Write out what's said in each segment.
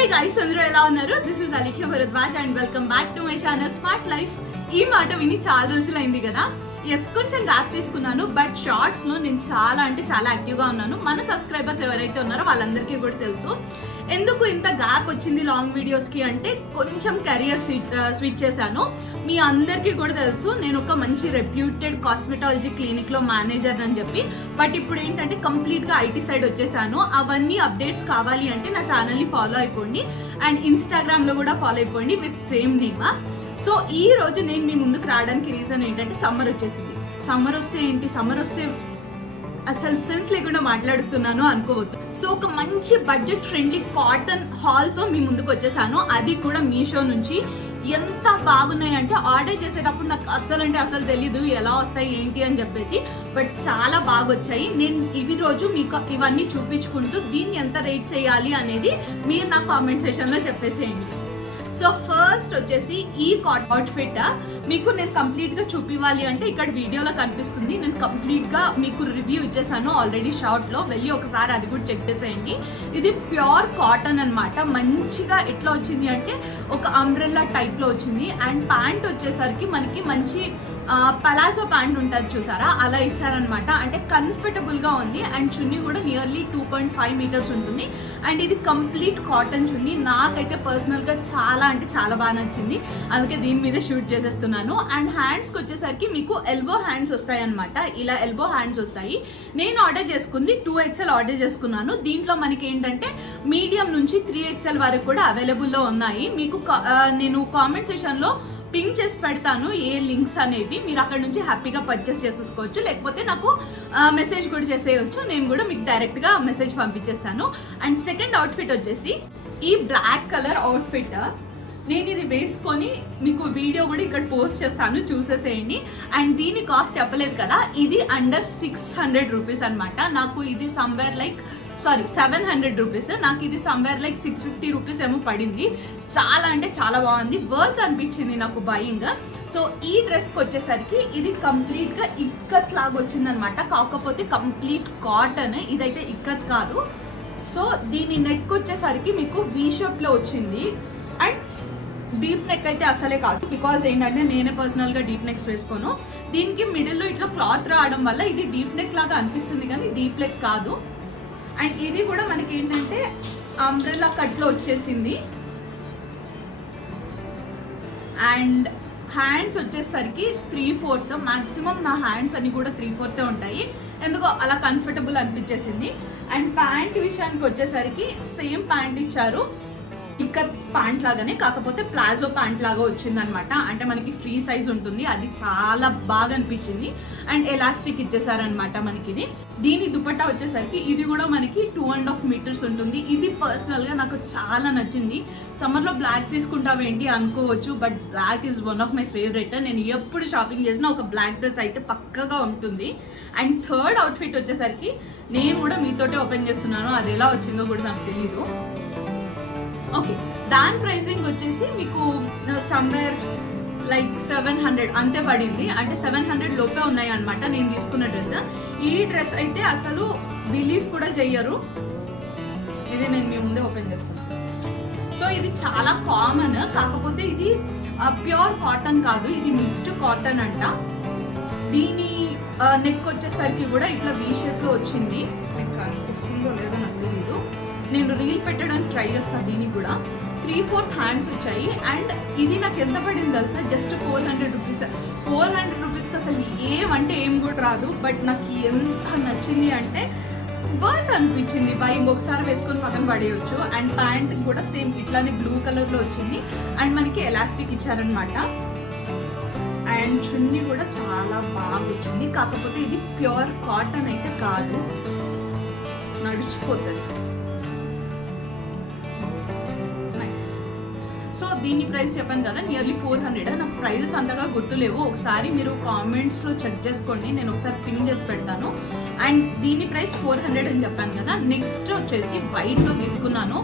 Hey guys, అందరూ ఎలా ఉన్నారు? This is Alikya Bharadwaj and welcome back to my channel Smart Life. ఈ మాట విని చాలా రోజులైంది కదా. yes కొంచెం గ్యాప్ తీసుకున్నాను బట్ షార్ట్స్ లో నేను చాలా యాక్టివ్ గా ఉన్నాను. మన సబ్స్క్రైబర్స్ ఎవరైతే ఉన్నారో వాళ్ళందరికీ కూడా తెలుసు ఎందుకు ఇంత గ్యాప్ వచ్చింది లాంగ్ వీడియోస్ కి అంటే కొంచెం కెరియర్ స్విచ్ చేశాను. మీ అందరికీ కూడా తెలుసు నేను ఒక మంచి రెప్యూటెడ్ కాస్మెటాలజీ క్లినిక్ లో మేనేజర్ అని చెప్పి. బట్ ఇప్పుడు ఏంటంటే కంప్లీట్ గా ఐటీ సైడ్ వచ్చేసాను. అవన్నీ అప్డేట్స్ కావాలి అంటే నా ఛానల్ ని ఫాలో అయిపోండి అండ్ ఇన్స్టాగ్రామ్ లో కూడా ఫాలో అయిపోండి విత్ సేమ్ నేమ్. సో ఈ రోజు నేను మీ ముందుకు రావడానికి రీజన్ ఏంటంటే సమ్మర్ వచ్చేసింది. సమ్మర్ వస్తే ఏంటి, సమ్మర్ వస్తే అసలు సెన్స్ లేకుండా మాట్లాడుతున్నాను అనుకోవద్దు. సో ఒక మంచి బడ్జెట్ ఫ్రెండ్లీ కాటన్ హాల్ తో మీ ముందుకు వచ్చేసాను. అది కూడా మీషో నుంచి. ఎంత బాగున్నాయి అంటే ఆర్డర్ చేసేటప్పుడు నాకు అసలు తెలీదు ఎలా వస్తాయి ఏంటి అని చెప్పేసి. బట్ చాలా బాగా వచ్చాయి. నేను ఇవి రోజు మీకు ఇవన్నీ చూపించుకుంటూ దీన్ని ఎంత రేట్ చేయాలి అనేది మీరు నా కామెంట్ సెషన్ లో చెప్పేసేయండి. సో ఫస్ట్ వచ్చేసి ఈ అవుట్ఫిట్ మీకు నేను కంప్లీట్ గా చూపివ్వాలి అంటే ఇక్కడ వీడియోలో కనిపిస్తుంది. నేను కంప్లీట్ గా మీకు రివ్యూ ఇచ్చేసాను ఆల్రెడీ షార్ట్ లో, వెళ్ళి ఒకసారి అది కూడా చెక్ చేసేయండి. ఇది ప్యూర్ కాటన్ అన్నమాట. మంచిగా ఎట్లా వచ్చింది అంటే ఒక అంబ్రెల్లా టైప్ లో వచ్చింది. అండ్ ప్యాంట్ వచ్చేసరికి మనకి మంచి పలాజో ప్యాంట్ ఉంటుంది చూసారా, అలా ఇచ్చారనమాట. అంటే కంఫర్టబుల్ గా ఉంది. అండ్ చున్నీ కూడా నియర్లీ 2.5 మీటర్స్ ఉంటుంది. అండ్ ఇది కంప్లీట్ కాటన్ చున్నీ. నాకైతే పర్సనల్ గా చాలా బాగా నచ్చింది, అందుకే దీని మీద షూట్ చేసేస్తున్నాను. అండ్ హ్యాండ్స్కి వచ్చేసరికి మీకు ఎల్బో హ్యాండ్స్ వస్తాయి అనమాట. ఇలా ఎల్బో హ్యాండ్స్ వస్తాయి. నేను ఆర్డర్ చేసుకుంది 2XL ఆర్డర్ చేసుకున్నాను. దీంట్లో మనకి ఏంటంటే మీడియం నుంచి 3XL వరకు కూడా అవైలబుల్లో ఉన్నాయి. మీకు నేను కామెంట్ సెషన్ లో పింక్ చేసి పెడతాను ఏ లింక్స్ అనేవి, మీరు అక్కడ నుంచి హ్యాపీగా పర్చేస్ చేసేసుకోవచ్చు. లేకపోతే నాకు మెసేజ్ కూడా చేసేయచ్చు, నేను కూడా మీకు డైరెక్ట్ గా మెసేజ్ పంపించేస్తాను. అండ్ సెకండ్ అవుట్ఫిట్ వచ్చేసి ఈ బ్లాక్ కలర్ అవుట్ఫిట్. నేను ఇది వేసుకొని మీకు వీడియో కూడా ఇక్కడ పోస్ట్ చేస్తాను, చూసేసేయండి. అండ్ దీని కాస్ట్ చెప్పలేదు కదా, ఇది అండర్ 600 రూపీస్ అనమాట. నాకు ఇది సమ్వేర్ లైక్ 700 రూపీస్. నాకు ఇది సమ్వేర్ లైక్ 650 రూపీస్ ఏమో పడింది. చాలా బాగుంది, వర్త్ అనిపించింది నాకు బయింగ్. సో ఈ డ్రెస్కి వచ్చేసరికి ఇది కంప్లీట్ గా ఇక్కత్ లాగా వచ్చింది అనమాట. కాకపోతే కంప్లీట్ కాటన్, ఇదైతే ఇక్కత్ కాదు. సో దీని నెక్ వచ్చేసరికి మీకు వీ షేప్ లో వచ్చింది. అండ్ డీప్ నెక్ అయితే అసలే కాదు, బికాజ్ ఏంటంటే నేనే పర్సనల్ గా డీప్ నెక్స్ వేసుకోను. దీనికి మిడిల్ లో ఇట్లా క్లాత్ రావడం వల్ల ఇది డీప్ నెక్ లాగా అనిపిస్తుంది కానీ డీప్ నెక్ కాదు. అండ్ ఇది కూడా మనకి ఏంటంటే అంబ్రెల్లా కట్ లో వచ్చేసింది. అండ్ హ్యాండ్స్ వచ్చేసరికి 3/4 మాక్సిమం. నా హ్యాండ్స్ అన్ని కూడా 3/4 ఉంటాయి, ఎందుకో అలా కంఫర్టబుల్ అనిపించేసింది. అండ్ ప్యాంట్ విషయానికి వచ్చేసరికి సేమ్ ప్యాంట్ ఇచ్చారు, ఇక్కత్ ప్యాంట్ లాగానే, కాకపోతే ప్లాజో ప్యాంట్ లాగా వచ్చింది అనమాట. అంటే మనకి ఫ్రీ సైజ్ ఉంటుంది, అది చాలా బాగా అనిపించింది. అండ్ ఎలాస్టిక్ ఇచ్చేసారనమాట మనకి. దీని దుపట్టా వచ్చేసరికి ఇది కూడా మనకి 2.5 మీటర్స్ ఉంటుంది. ఇది పర్సనల్ గా నాకు చాలా నచ్చింది. సమ్మర్ లో బ్లాక్ తీసుకుంటావేంటి అనుకోవచ్చు, but black is one of my favourite. నేను ఎప్పుడు షాపింగ్ చేసినా ఒక బ్లాక్ డ్రెస్ అయితే పక్కగా ఉంటుంది. అండ్ థర్డ్ అవుట్ఫిట్ వచ్చేసరికి నేను కూడా మీతోటే ఓపెన్ చేస్తున్నాను, అది ఎలా వచ్చిందో కూడా నాకు తెలీదు. ఓకే, దాని ప్రైసింగ్ వచ్చేసి మీకు సమ్వేర్ లైక్ 700 అంతే పడింది. అంటే 700 లోపే ఉన్నాయి అనమాట నేను తీసుకున్న డ్రెస్. ఈ డ్రెస్ అయితే అసలు బిలీవ్ కూడా చెయ్యరు. ఇది నేను మీ ముందే ఓపెన్ చేస్తున్నాను. సో ఇది చాలా కామన్, కాకపోతే ఇది ప్యూర్ కాటన్ కాదు, ఇది మిక్స్డ్ కాటన్ అంట. దీని నెక్ వచ్చేసరికి కూడా ఇట్లా వీ షేప్ లో వచ్చింది. మీకు కనిపిస్తుందో లేదో నాకు తెలీదు, నేను రీల్ పెట్టడానికి ట్రై చేస్తాను. దీనికి కూడా 3/4 హ్యాండ్స్ వచ్చాయి. అండ్ ఇది నాకు ఎంత పడింది తెలుసా, జస్ట్ 400 రూపీస్. 400 రూపీస్కి అసలు ఏమంటే ఏం కూడా రాదు. బట్ నాకు ఎంత నచ్చింది అంటే వర్త్ అనిపించింది. బయింగ్ ఒకసారి వేసుకొని పక్కన పడేయచ్చు. అండ్ ప్యాంట్ కూడా సేమ్ ఇట్లానే బ్లూ కలర్ లో వచ్చింది. అండ్ మనకి ఎలాస్టిక్ ఇచ్చారనమాట. అండ్ చున్నీ కూడా చాలా బాగా వచ్చింది, కాకపోతే ఇది ప్యూర్ కాటన్ అయితే కాదు, నడిచిపోతుంది. సో దీని ప్రైస్ చెప్పాను కదా, నియర్లీ 400. నాకు ప్రైజెస్ అంతగా గుర్తులేవు, ఒకసారి మీరు కామెంట్స్ లో చెక్ చేసుకోండి, నేను ఒకసారి పింక్ చేసి పెడతాను. అండ్ దీని ప్రైస్ 400 అని చెప్పాను కదా. నెక్స్ట్ వచ్చేసి వైట్ లో తీసుకున్నాను.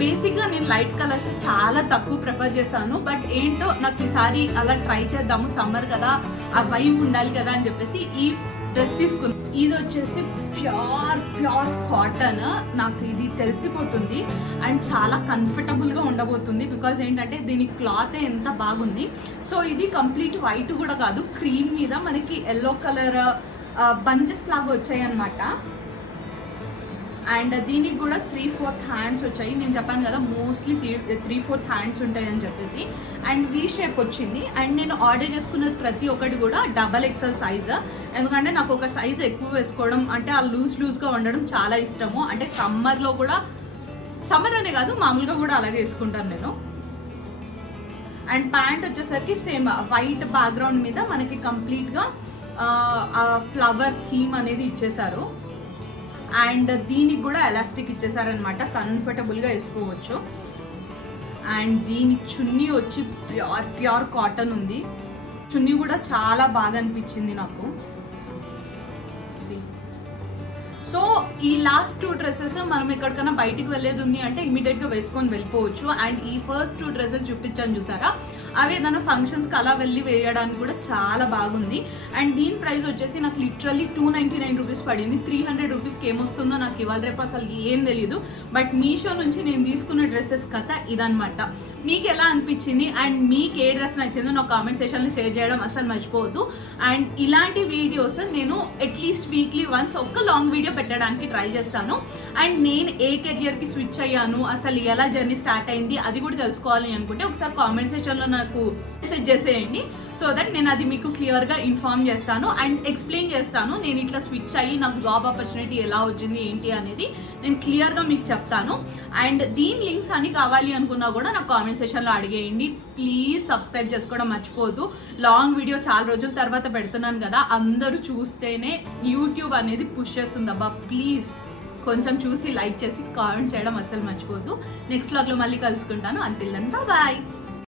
బేసిక్ గా నేను లైట్ కలర్స్ చాలా తక్కువ ప్రిఫర్ చేస్తాను, బట్ ఏంటో నాకు ఈసారి అలా ట్రై చేద్దాము, సమ్మర్ కదా ఆ వైబ్ ఉండాలి కదా అని చెప్పేసి ఈ డ్రెస్ తీసుకున్నాను. ఇది వచ్చేసి ప్యూర్ కాటన్. నాకు ఇది తెలిసిపోతుంది అండ్ చాలా కంఫర్టబుల్గా ఉండబోతుంది. బికాజ్ ఏంటంటే దీని క్లాత్ ఎంత బాగుంది. సో ఇది కంప్లీట్ వైట్ కూడా కాదు, క్రీమ్ మీద మనకి ఎల్లో కలర్ బంచెస్ లాగా వచ్చాయి అనమాట. అండ్ దీనికి కూడా 3/4 హ్యాండ్స్ వచ్చాయి. నేను చెప్పాను కదా మోస్ట్లీ 3/4 హ్యాండ్స్ ఉంటాయి అని చెప్పేసి. అండ్ వీ షేప్ వచ్చింది. అండ్ నేను ఆర్డర్ చేసుకున్న ప్రతి ఒక్కటి కూడా XXL సైజ్. ఎందుకంటే నాకు ఒక సైజ్ ఎక్కువ వేసుకోవడం అంటే ఆ లూజ్గా ఉండడం చాలా ఇష్టము. అంటే సమ్మర్లో కూడా, సమ్మర్ అనే కాదు మామూలుగా కూడా అలాగే వేసుకుంటాను నేను. అండ్ ప్యాంట్ వచ్చేసరికి సేమ్ వైట్ బ్యాక్గ్రౌండ్ మీద మనకి కంప్లీట్గా ఫ్లవర్ థీమ్ అనేది ఇచ్చేసారు. అండ్ దీనికి కూడా ఎలాస్టిక్ ఇచ్చేసారనమాట, కంఫర్టబుల్గా వేసుకోవచ్చు. అండ్ దీని చున్నీ వచ్చి ప్యూర్ కాటన్ ఉంది. చున్నీ కూడా చాలా బాగా అనిపించింది నాకు. సో ఈ లాస్ట్ 2 డ్రెస్సెస్ మనం ఎక్కడికైనా బయటికి వెళ్ళేది ఉంది అంటే ఇమీడియట్గా వేసుకొని వెళ్ళిపోవచ్చు. అండ్ ఈ ఫస్ట్ 2 డ్రెస్సెస్ చూపించాను చూసారా, అవి ఏదైనా ఫంక్షన్స్కి అలా వెళ్ళి వేయడానికి కూడా చాలా బాగుంది. అండ్ దీని ప్రైస్ వచ్చేసి నాకు లిటరల్లీ 299 రూపీస్ పడింది. 300 రూపీస్కి ఏమొస్తుందో నాకు ఇవాళ రేపు అసలు ఏం తెలియదు. బట్ మీషో నుంచి నేను తీసుకున్న డ్రెస్సెస్ కథ ఇదనమాట. మీకు ఎలా అనిపించింది అండ్ మీకు ఏ డ్రెస్ నచ్చిందో నాకు కామెంట్ సెక్షన్లో షేర్ చేయడం అసలు మర్చిపోవద్దు. అండ్ ఇలాంటి వీడియోస్ నేను అట్లీస్ట్ వీక్లీ వన్స్ ఒక లాంగ్ వీడియో పెట్టడానికి ట్రై చేస్తాను. అండ్ నేను ఏ కెరియర్కి స్విచ్ అయ్యాను, అసలు ఎలా జర్నీ స్టార్ట్ అయింది అది కూడా తెలుసుకోవాలి అనుకుంటే ఒకసారి కామెంట్ సెక్షన్లో నాకు మెసేజ్ చేసేయండి. సో దట్ నేను అది మీకు క్లియర్గా ఇన్ఫార్మ్ చేస్తాను అండ్ ఎక్స్ప్లెయిన్ చేస్తాను. నేను ఇట్లా స్విచ్ అయ్యి నాకు జాబ్ ఆపర్చునిటీ ఎలా వచ్చింది ఏంటి అనేది నేను క్లియర్గా మీకు చెప్తాను. అండ్ దీని లింక్స్ అని కావాలి అనుకున్నా కూడా నాకు కామెంట్ సెక్షన్లో అడిగేయండి. ప్లీజ్ సబ్స్క్రైబ్ చేసుకోవడం మర్చిపోవద్దు. లాంగ్ వీడియో చాలా రోజుల తర్వాత పెడుతున్నాను కదా, అందరూ చూస్తేనే యూట్యూబ్ అనేది పుష్ చేస్తుంది అబ్బా. ప్లీజ్ కొంచెం చూసి లైక్ చేసి కామెంట్ చేయడం అస్సలు మర్చిపోవద్దు. నెక్స్ట్ వ్లాగ్లో మళ్ళీ కలుసుకుంటాను. Until then bye.